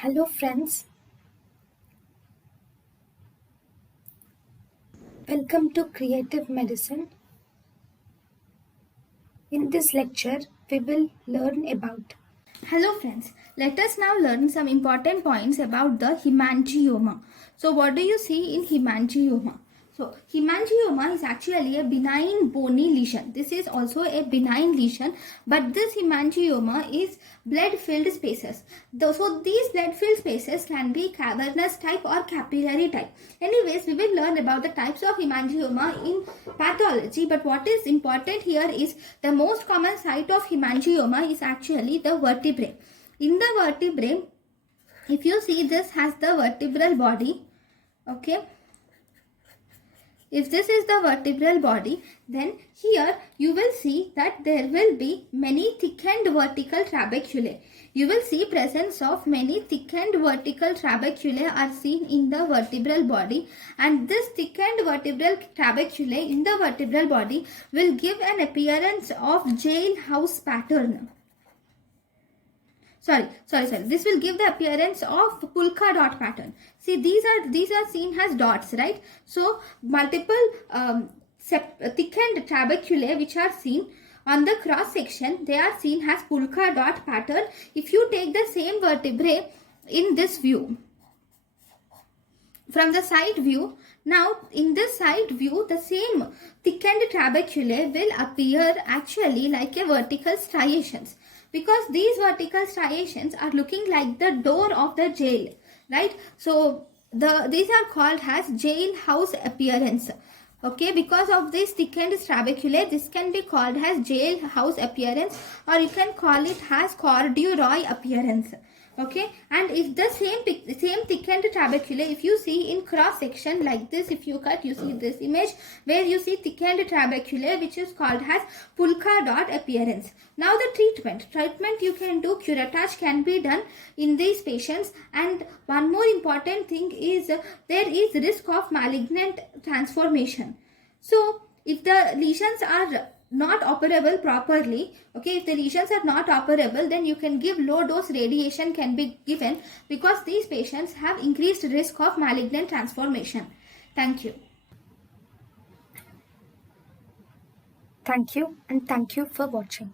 Hello friends, welcome to Creative Medicine. In this lecture, we will learn about. Hello friends, let us now learn some important points about the hemangioma. So what do you see in hemangioma? So hemangioma is actually a benign bony lesion. This is also a benign lesion, but this hemangioma is blood-filled spaces. So these blood-filled spaces can be cavernous type or capillary type. Anyways, we will learn about the types of hemangioma in pathology, but what is important here is the most common site of hemangioma is actually the vertebrae. In the vertebrae, if you see, this has the vertebral body. Okay, if this is the vertebral body, then here you will see that there will be many thickened vertical trabeculae. You will see presence of many thickened vertical trabeculae are seen in the vertebral body, and this thickened vertebral trabeculae in the vertebral body will give an appearance of jailhouse pattern. This will give the appearance of polka dot pattern. See, these are seen as dots, right? So multiple thickened trabeculae which are seen on the cross section, they are seen as polka dot pattern. If you take the same vertebrae in this view, from the side view, now in this side view, the same thickened trabeculae will appear actually like a vertical striations, because these vertical striations are looking like the door of the jail, right? So these are called as jailhouse appearance. Okay, because of this thickened trabeculae, this can be called as jailhouse appearance, or you can call it as corduroy appearance. Okay, and if the same thickened trabeculae, if you see in cross section like this, if you cut, you see this image where you see thickened trabeculae, which is called as polka dot appearance. Now the treatment you can do, curettage can be done in these patients, and one more important thing is there is risk of malignant transformation. So if the lesions are not operable properly, okay, if the lesions are not operable, then you can give low dose radiation can be given, because these patients have increased risk of malignant transformation. Thank you. Thank you and thank you for watching.